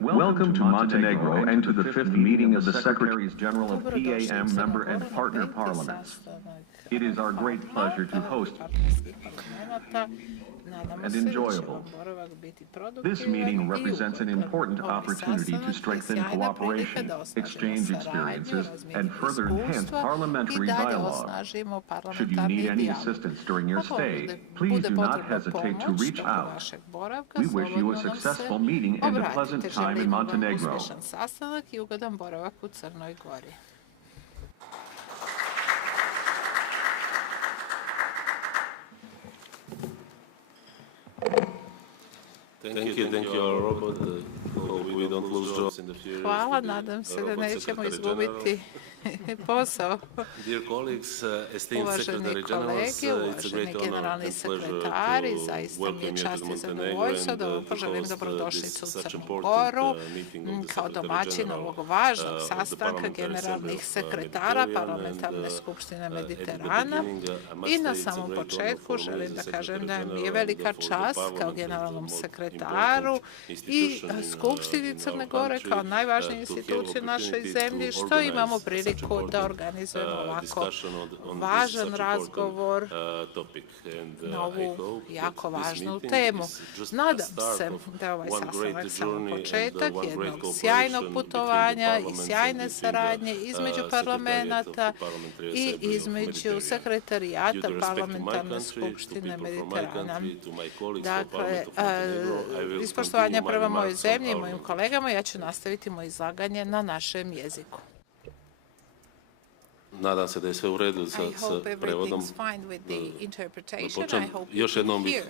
Welcome to Montenegro and to the fifth meeting of the Secretaries General of PAM member and partner parliaments. It is our great pleasure to host and enjoyable. This meeting represents an important opportunity to strengthen cooperation, exchange experiences, and further enhance parliamentary dialogue. Should you need any assistance during your stay, please do not hesitate to reach out. We wish you a successful meeting and a pleasant time in Montenegro. Thank you, Robert, for we don't lose jobs in the future. Hvala, nadam se da nećemo izgubiti posao. Dear colleagues, esteemed Uvaženi Secretary Generals, kolege, it's a uvaženi great honor generalni and pleasure sekretari, to zaista mi je welcome you čast to i Montenegro zadovoljstvo and da vam to poželim host dobrodošlicu this u such Crnu important Goru meeting of the kao Secretary domaćin General ovog važnog of the sastanka Parliamentary Assembly generalnih of sekretara Mediterranean Parlamentarne and, skupštine at the Mediterana. beginning, I must I na say it's a samom great honor početku for me želim as da a kažem Secretary da mi je General velika and for the čast kao Parliament as the generalnom most sekretaru important i institution Skupštini in Crne our Gore country, kao najvažniju to have instituciju u našoj opportunity zemlji, to što imamo organize such priliku da important, organizujemo ovako discussion on this važan such razgovor important, topic. And, na I ovu hope jako that this važnu meeting temu. is just a Nadam start se of da je ovaj one great sastanak samo journey and, početak one great jednog cooperation sjajnog between the putovanja i parliaments sjajne and between saradnje the, između Secretariat of parlamenta the Parliamentary i Assembly of između Mediterranean. sekretarijata Due to respect to my Parlamentarne country, to skupštine people from my Mediterana. country, to my colleagues from Dakle, Parliament of Montenegro, I will iz poštovanja continue my prema mojoj remarks on zemlji i our mojim language. kolegama, ja ću nastaviti moje izlaganje na našem jeziku. Nadam se da je sve u redu sa I hope prevodom. everything's fine with the interpretation. počem. I hope Još you can jednom bih hear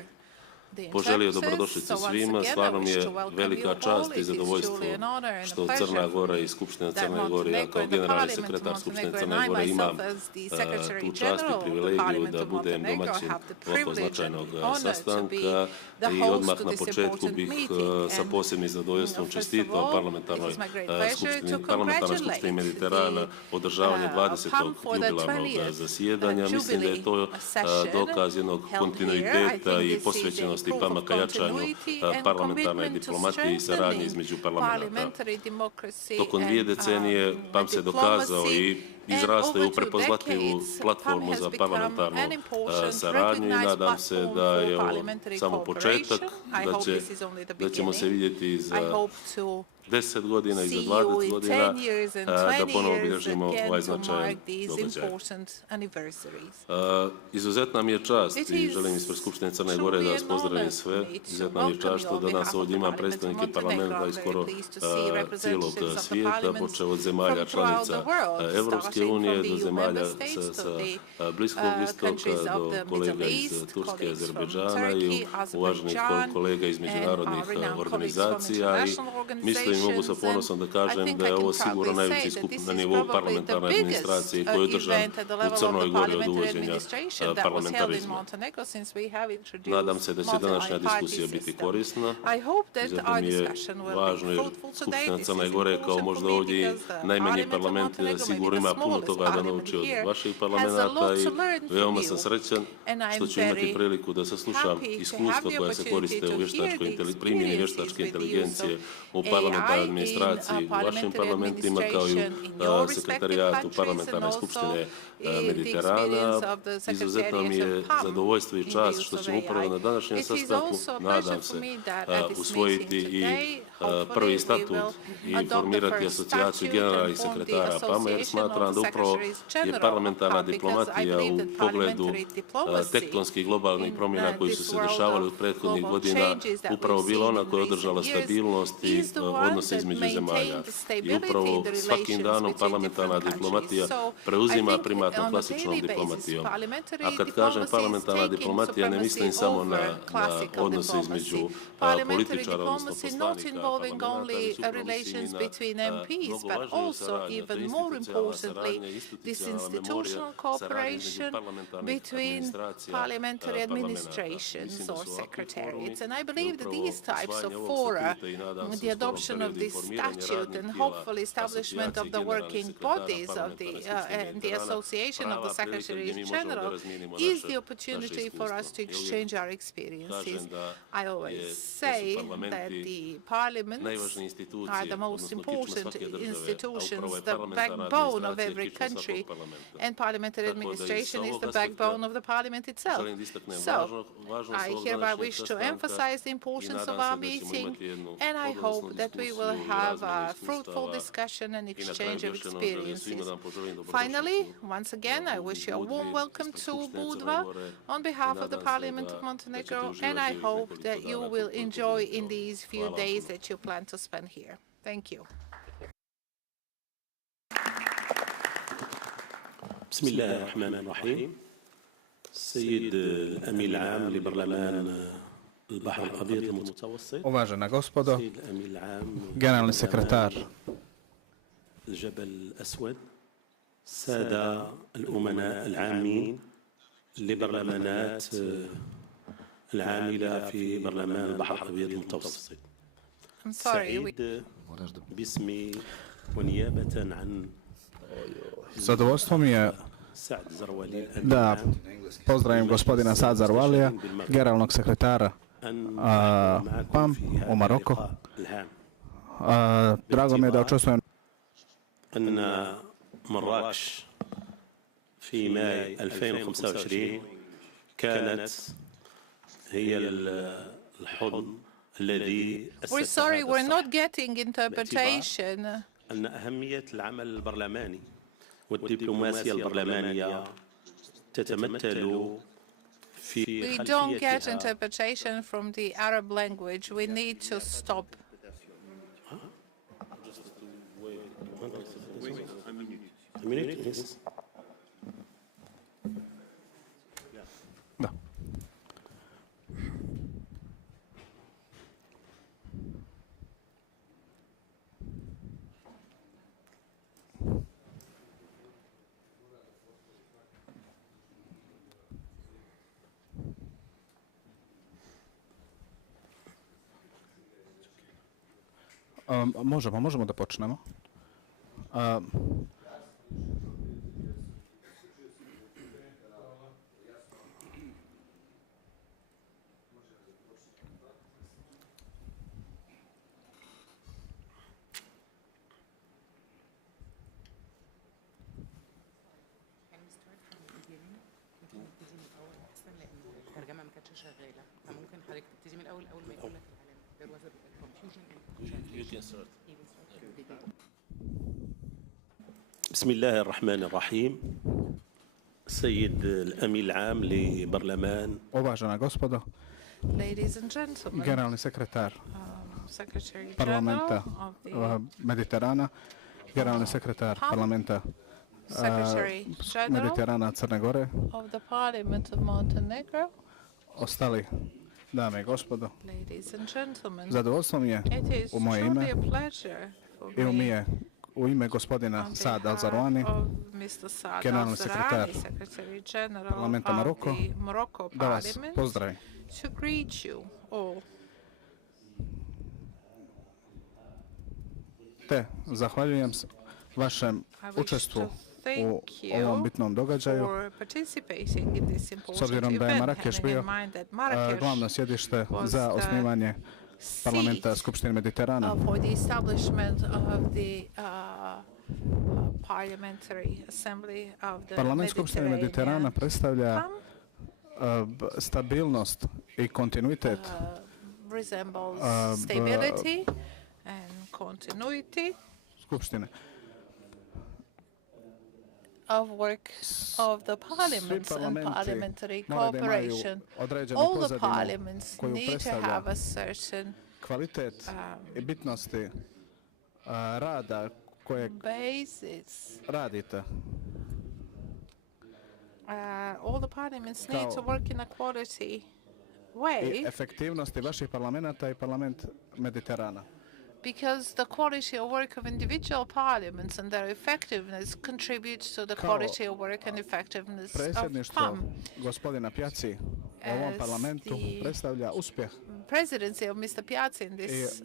the poželio interpreters. dobrodošlicu So once svima. again, I Stvarno mi wish je to welcome velika you all. čast i It is zadovoljstvo truly an honor and a što pleasure Crna Gora i Skupština that Crne Gore, ja Montenegro kao and the generalni Parliament of sekretar Skupštine Montenegro Crne and I Gore imam myself as the Secretary tu čast i General of the privilegiju Parliament da of budem Montenegro domaćin have the ovako privilege and značajnog the honor to be sastanka the i host odmah to na this početku important bih meeting. sa posebnim zadovoljstvom First of čestitao all, Parlamentarnoj it is my great pleasure to Parlamentarnoj skupštini congratulate Mediterana the održavanje 20. PAM for the jubilarnog 20th zasjedanja. Mislim da je to Jubilee session dokaz jednog held here. I kontinuiteta think i this is a posvećenosti proof PAM-a of ka jačanju continuity and parlamentarne commitment to diplomatije i saradnje strengthening između parlamenta. parliamentary democracy Tokom 2 and, decenije PAM se dokazao i izrastao u prepoznatljivu platformu za parlamentarnu saradnju i nadam se da je ovo samo početak, da ćemo se vidjeti za 10 godina i za 20 godina da ponovo obilježimo ovaj značajan događaj. Izuzetna mi je čast i želim ispred Skupštine Crne Gore da vas pozdravim sve. Izuzetna mi je čast što da danas ovdje imam predstavnike parlamenta iz skoro cijelog svijeta, počeo od zemalja članica Evropske unije do zemalja sa Bliskog istoka, do kolega iz Turske, Azerbejdžana i uvaženih kolega iz međunarodnih organizacija i mislim i mogu sa ponosom da kažem da je ovo sigurno najveći skup na nivou parlamentarne administracije koji je održan u Crnoj Gori od uvođenja parlamentarizma. Nadam se da će današnja diskusija biti korisna. Zato mi je važno jer Skupština Crne Gore kao možda ovdje najmanji parlament sigurno ima puno toga da nauči od vaših parlamenta i veoma sam srećan što ću imati priliku da saslušam iskustva koja se koriste u primjeni vještačke inteligencije u parlamentarnoj administraciji, u vašim parlamentima kao i u sekretarijatu Parlamentarne skupštine Mediterana. Izuzetno mi je zadovoljstvo i čast što ćemo upravo na današnjem sastanku, nadam se, usvojiti i prvi statut i informirati asocijaciju generalnih sekretara PAM-a jer smatram da upravo je parlamentarna diplomatija u pogledu tektonskih globalnih promjena koji su se dešavali od prethodnih godina upravo bila ona koja je održala stabilnost i odnose između zemalja. I upravo svakim danom parlamentarna diplomatija preuzima primatno klasičnom diplomatijom. A kad kažem parlamentarna diplomatija ne mislim samo na odnose između političara, odnosno poslanika, involving only relations between MPs, but also, even more importantly, this institutional cooperation between parliamentary administrations or secretariats. And I believe that these types of fora, the adoption of this statute and hopefully establishment of the working bodies of the association of the Secretaries General is the opportunity for us to exchange our experiences. I always say that the parliaments are the most important institutions, the backbone of every country, and parliamentary administration is the backbone of the parliament itself. So, I hereby wish to emphasize the importance of our meeting, and I hope that we will have a fruitful discussion and exchange of experiences. Finally, once again, I wish you a warm welcome to Budva on behalf of the Parliament of Montenegro, and I hope that you will enjoy in these few days that you plan to spend here. Thank you. بسم الله الرحمن الرحيم. السيد الأمين العام لبرلمان Uvažena gospodo, generalni sekretar, السادة الأمناء العامين لبرلمانات العاملة في برلمان البحر الأبيض المتوسط. سعيد باسمي ونيابة عن zadovoljstvo mi je da pozdravim gospodina Saad Zarwalija, generalnog sekretara PAM u Maroku. Drago mi je da učestvujem. مراكش في ماي 2025 كانت هي الحضن الذي We're sorry, we're not getting interpretation. أن أهمية العمل البرلماني والدبلوماسية البرلمانية تتمثل في We don't get interpretation from the Arab language. We need to stop. Da. Možemo da počnemo. الترجمة ما كانتش شغالة، فممكن حضرتك تبتدي من الأول ما يقول لك العلامة. There was a confusion in translation. بسم الله الرحمن الرحيم. السيد الأمين العام لبرلمان Uvažena gospodo, Ladies and gentlemen, generalni sekretar Secretary parlamenta General of the Mediterana, generalni sekretar parlamenta Secretary General Mediterana Crne Gore, of the Parliament of Montenegro, ostali dame i gospodo, ladies and gentlemen, zadovoljstvo mi je it is u moje truly ime a pleasure for i me u ime gospodina on Saada behalf Al-Zarwani, of Mr. Saad generalni sekretar Al-Zarwani, Secretary General parlamenta of Maroko, the Morocco da vas Parliament, pozdravim. to greet you all. Te zahvaljujem vašem I wish učestvu to u thank ovom you bitnom događaju, for participating in this s important obzirom da je event, Marakeš having bio in mind that Marrakesh glavno sjedište was za the osnivanje parlamenta seat Skupštine Mediterana. for the establishment of the Parliamentary Assembly of the Parlament Skupštine Mediterana predstavlja PAM stabilnost i kontinuitet resembles stability and continuity Skupštine. of work of the parliaments and parlamenti parliamentary moraju da imaju cooperation. određenu All the pozadinu parliaments koju need to predstavlja have a certain kvalitet i bitnosti rada kojeg basis. radite. All the parliaments need to work in a quality I way efektivnosti vaših parlamenta i parlament Mediterana. because the quality of work of individual parliaments and their effectiveness contributes to the quality of work and effectiveness of Predsjedništvo PAM. gospodina Piaci u ovom As parlamentu the predstavlja uspjeh Presidency of Mr. Piazza in i this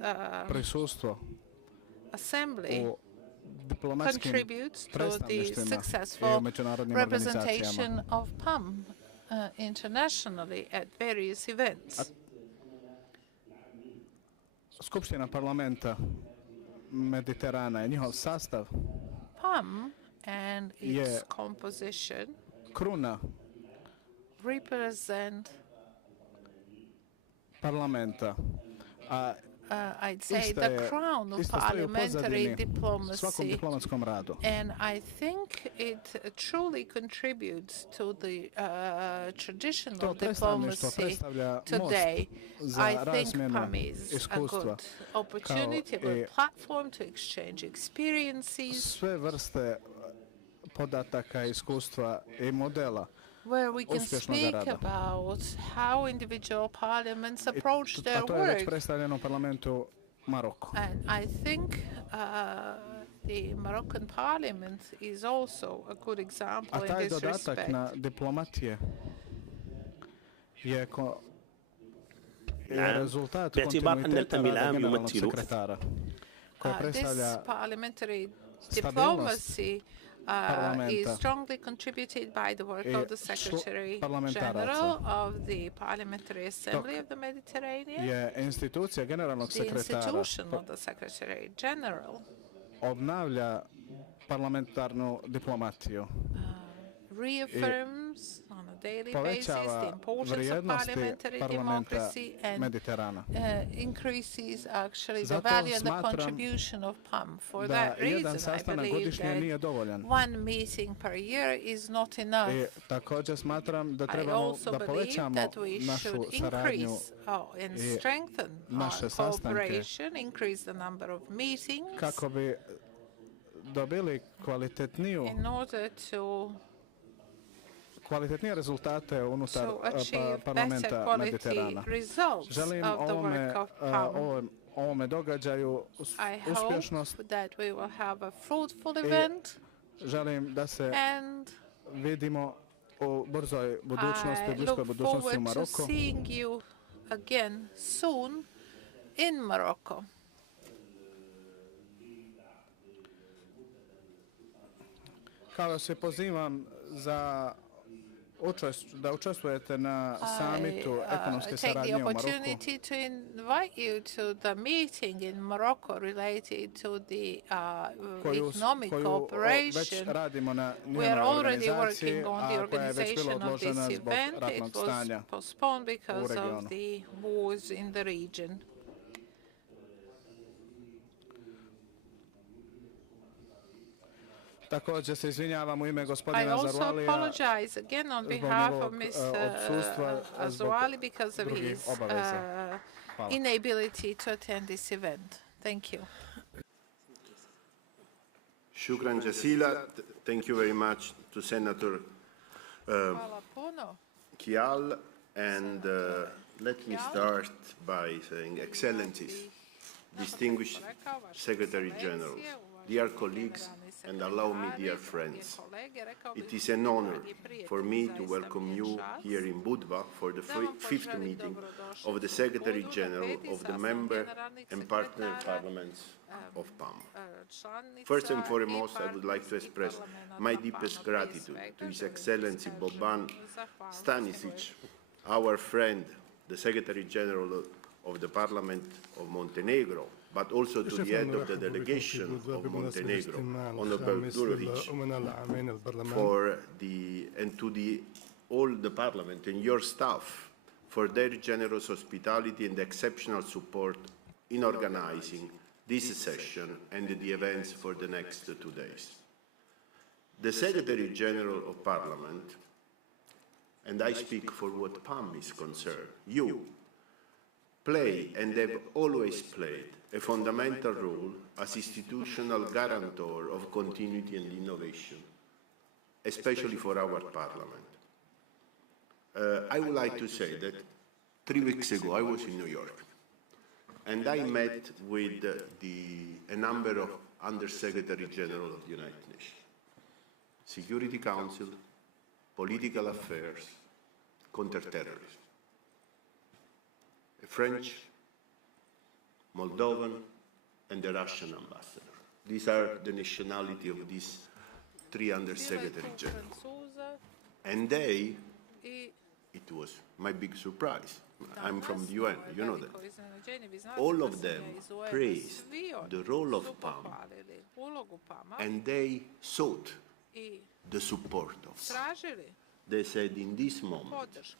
prisustvo assembly u diplomatskim contributes to the predstavništvima i u successful međunarodnim organizacijama. representation of PAM internationally at various events. Skupština parlamenta Mediterana i njihov sastav PAM and its je composition kruna represent, parlamenta, a I'd say, ista the crown of stoji u parliamentary pozadini svakom diplomacy. diplomatskom radu. And I think it truly contributes to the traditional To predstavništvo diplomacy predstavlja most today. za I think razmjenu PAM is a iskustva, good opportunity, a kao i good platform to exchange experiences. sve vrste podataka, iskustva i modela where we can uspješnog speak rada. about how individual parliaments approach A their to je već work. predstavljeno u parlamentu Maroko. And I think the Moroccan parliament is also a good A example in taj this dodatak respect. na diplomatije je نعم rezultat باعتبار أن kontinuiteta الأمين rada العام generalnog يمثل sekretara koji This predstavlja parliamentary stabilnost diplomacy is parlamenta strongly contributed by the work i of the Secretary parlamentaraca. General of the Parliamentary Assembly of the Mediterranean. je institucija generalnog The sekretara institution of the Secretary General obnavlja parlamentarnu diplomatiju, reaffirms on a daily basis the povećava importance of vrijednosti parliamentary parlamenta democracy and Mediterana. increases actually the Zato value and the smatram contribution of PAM. For da that jedan reason, I sastanak believe godišnje nije that dovoljan. one meeting per year is not enough. I također smatram da I trebamo also da believe povećamo that we našu should saradnju increase and i strengthen naše our sastanke cooperation, increase the number of meetings kako bi dobili kvalitetnije rezultate unutar to achieve better parlamenta quality Mediterana. results Želim of the work of PAM. ovome događaju I uspješnost. hope that we will have a fruitful event Želim da se and vidimo u brzoj budućnosti, I bliskoj look budućnosti u forward to Maroku. seeing you again soon in Morocco. Kao se pozivam da učestvujete na samitu ekonomske Take the saradnje u Maroku. opportunity to invite you to the meeting in Morocco related to the economic Već cooperation. radimo na We are njenoj already organizaciji, working on the a koja je već bila organization of this odložena zbog event. It ratnog was stanja. postponed because regionu. of the wars in the region. Također se izvinjavam u ime I gospodina also Zarualija apologize again on zbog behalf of njegovog Mr. odsustva zbog Azuali because of drugih his obaveza. Hvala. inability to attend this event. Thank you. Shukran Jasila. Thank you very much to Senator Hvala puno. Kial. And let me start by saying, Excellencies, distinguished Secretary General, dear colleagues, and allow me, dear friends, it is an honor for me to welcome you here in Budva for the fifth meeting of the Secretary General of the Member and Partner Parliaments of PAM. First and foremost, I would like to express my deepest gratitude to His Excellency Boban Stanisic, our friend, the Secretary General of the Parliament of Montenegro, but also to the head of the delegation of Montenegro, Honorable Durovic, and to all the Parliament and your staff for their generous hospitality and exceptional support in organizing this session and the events for the next 2 days. The Secretary General of Parliament, and I speak for what PAM is concerned, you play and have always played a fundamental role as institutional guarantor of continuity and innovation, especially for our Parliament. I would like to say that 3 weeks ago I was in New York, and I met with a number of Under-Secretary General of the United Nations, Security Council, Political Affairs, counterterrorism. A French, Moldovan, and the Russian ambassador. These are the nationality of these 3 Under-Secretary Generals. And they, it was my big surprise. I'm from the UN, you know that. All of them praised the role of PAM, and they sought the support of PAM. They said in this moment,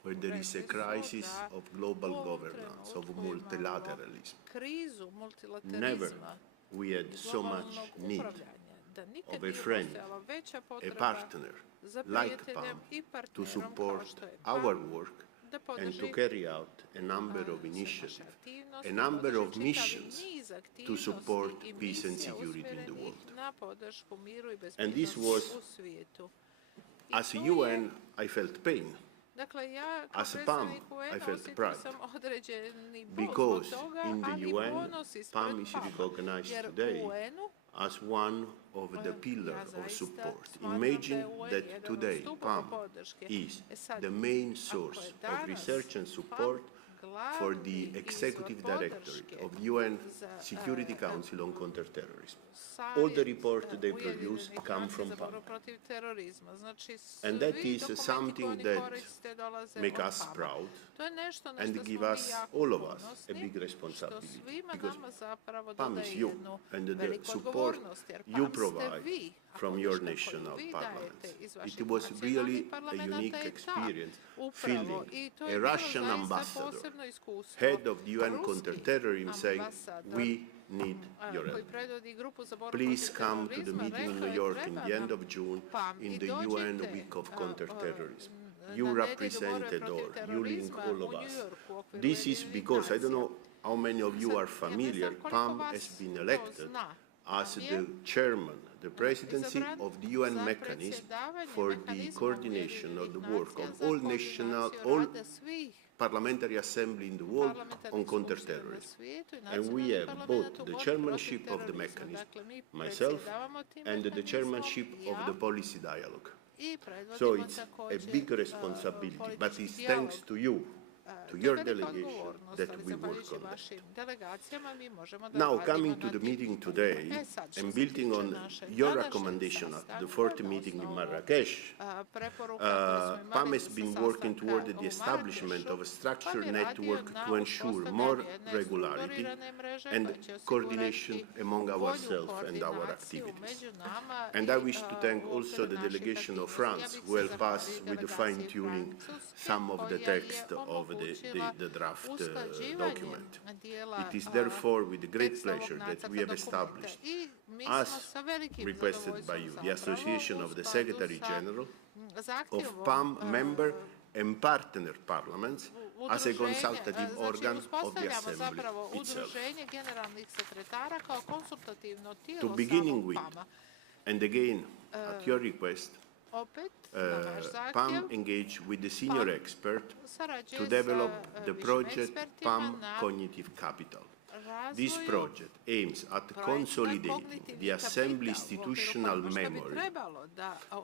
where there is a crisis of global governance, of multilateralism, never we had so much need of a friend, a partner like PAM to support our work and to carry out a number of initiatives, a number of missions to support peace and security in the world. And this was As a UN, I felt pain. Dakle, ja kao As a PAM, predstavnik I UN-a felt osjetio pride. sam određeni bol zbog Because toga, in the ali UN, ponos ispred PAM is PAM-a. recognized Jer today u UN-u as one of the pillars ja of zaista support. smatram da Imagine je UN that jedan od today stupova PAM podrške. is Sad, the main ako source je of danas research and PAM support for the glavni Executive izvor Directorate podrške of the UN za, Security Council on Counterterrorism. Savjet, All the reports they produce Ujedinjenih come nacija from za PAM. borbu protiv terorizma. Znači, And that svi is dokumenti something koji oni that koriste dolaze make od us PAM-a. proud To je nešto na and što smo give mi us, jako all of us, a ponosni, big što responsibility. svima Because nama zapravo PAM dodaje is you, jednu and the veliku support odgovornost, jer you PAM ste provide vi, a from podrška your koju national vi parliaments. dajete iz It vaših was really nacionalnih a parlamenta unique je ta. experience Upravo. I to je a bilo Russian zaista ambassador, posebno iskustvo. head of the UN Ruski counterterrorism, saying, ambasador, we need your koji help. predvodi grupu za borbu Please protiv come to the terorizma, meeting in rekao New je, York in treba the end nam of June PAM in i the UN dođite, week of counterterrorism. na You nedjelju represent borbe it all. protiv You link terorizma all of u New us. Yorku u okviru This is Ujedinjenih because, I don't nacija. know how many of you are Sad, ja ne familiar, znam koliko PAM vas has been to elected zna. as PAM the je chairman, the presidency izabran of the UN za mechanism predsjedavanje for the mehanizmom coordination of the Ujedinjenih work nacija of za all national, koordinaciju all rada svih Parliamentary Assembly in the world on parlamentarnih skupština na counterterrorism. svijetu i And we nacionalnih have parlamenata both u the borbi chairmanship protiv of the terorizma. mechanism, Dakle, mi myself, predsjedavamo tim and the mehanizmom, chairmanship of ja, the policy dialogue. i So predvodimo it's a također big responsibility, but politički it's dijalog. thanks to you, to To je your velika delegation, odgovornost, that ali we work zahvaljujući on that. vašim delegacijama mi možemo da Now, radimo coming to na the tim meeting pitanjima. today Sad, što and se building tiče on našeg your današnjeg recommendation at the sastanka, fourth na meeting in osnovu, Marrakesh, preporuka koje smo imali PAM has sa been sastanka working toward the u establishment Marakešu, of a structured PAM je radio network na to ensure uspostavljanju more jedne regularity strukturirane mreže and koja će coordination osigurati among bolju ourselves and our koordinaciju activities. među nama And i I wish to thank u also okviru the naših delegation of aktivnosti. France Ja bih who se helped us zahvalila with the delegaciji fine-tuning Francuske some of the koja je text of omogućila the draft usklađivanje document. dijela It is therefore with great teksta ovog pleasure that nacrta we have dokumenta. established, I mi as smo sa velikim requested by zadovoljstvom you, the zapravo Association u of the skladu Secretary sa General of zahtjevom PAM member and partner parliaments as a consultative znači organ of the uspostavljamo Assembly zapravo itself. udruženje generalnih sekretara kao konsultativno To tijelo beginning samog with, PAM-a. and again, at your request, Opet, na naš PAM zahtjev, engaged with the senior PAM expert sarađuje to sa develop the višim project ekspertima PAM na Cognitive Capital. This razvoju project aims at consolidating the Assembly institutional memory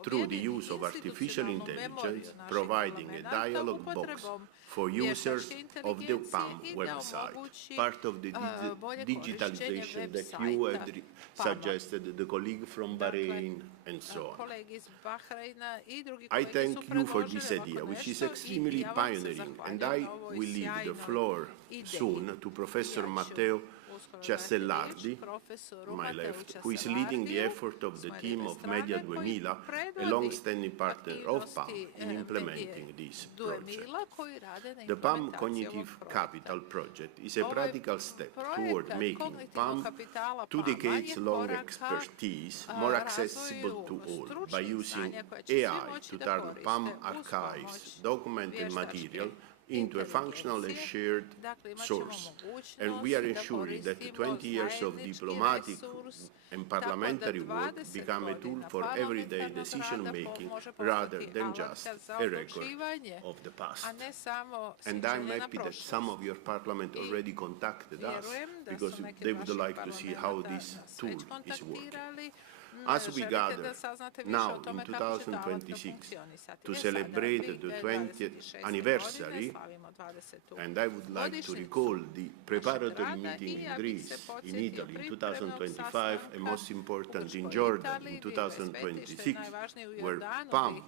through the use of artificial intelligence, providing a dialogue box for users of the PAM website, part of the digitalization that you had suggested, the colleague from Bahrain, and so on. I thank you for this idea, which is extremely pioneering, and I will leave the floor soon to Professor Matteo Ciastellardi, on my left, who is leading the effort of the team of Media 2000, a long-standing partner of PAM in implementing this project. The PAM Cognitive Capital project is a practical step toward making PAM 2 decades-long expertise more accessible to all by using AI to turn PAM archives, document and material into a functional and shared source. And we are ensuring that 20 years of diplomatic and parliamentary work become a tool for everyday decision-making rather than just a record of the past. And I'm happy that some of your parliament already contacted us because they would like to see how this tool is working. As we gather now in 2026 to celebrate the 20th anniversary, and I would like to recall the preparatory meeting in Greece, in Italy in 2025, and most important in Jordan in 2026, where PAM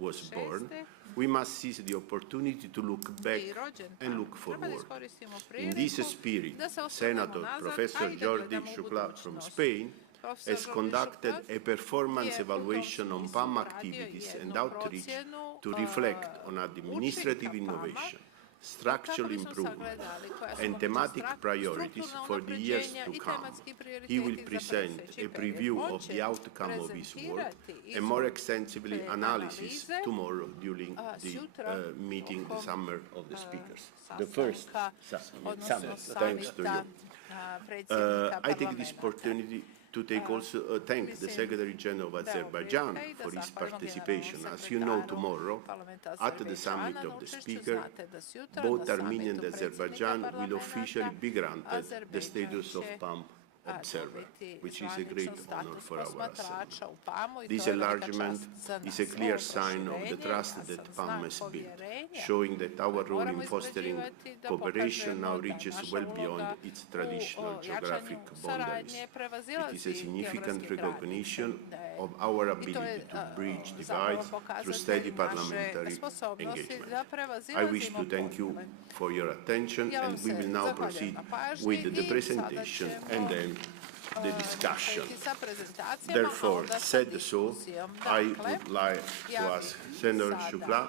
was born, we must seize the opportunity to look back and look forward. In this spirit, Senator Professor Jordi Xuclà from Spain has conducted a performance evaluation on PAM activities and outreach to reflect on administrative innovation, structural improvement, and thematic priorities for the years to come. He will present a preview of the outcome of his work and more extensively analysis tomorrow during the meeting, the summer of the speakers. The first summit, thanks to you. I take this opportunity to thank the Secretary General of Azerbaijan for his participation. As you know, tomorrow, at the summit of the speaker, both Armenia and Azerbaijan will officially be granted the status of PAM observer, which is a great honor for our Assembly. This enlargement is a clear sign of the trust that PAM has built, showing that our role in fostering cooperation now reaches well beyond its traditional geographic boundaries. It is a significant recognition of our ability to bridge divides through steady parliamentary engagement. I wish to thank you for your attention, and we will now proceed with the presentation and then the discussion. Therefore, said so, I would like to ask Senator Shukla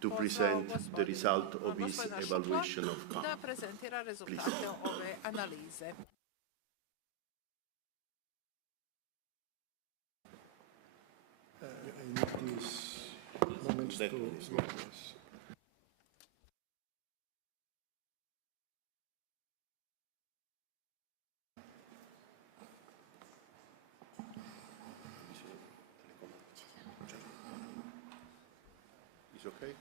to present the result of his evaluation of PAM. Please. I need these moments to... Is okay?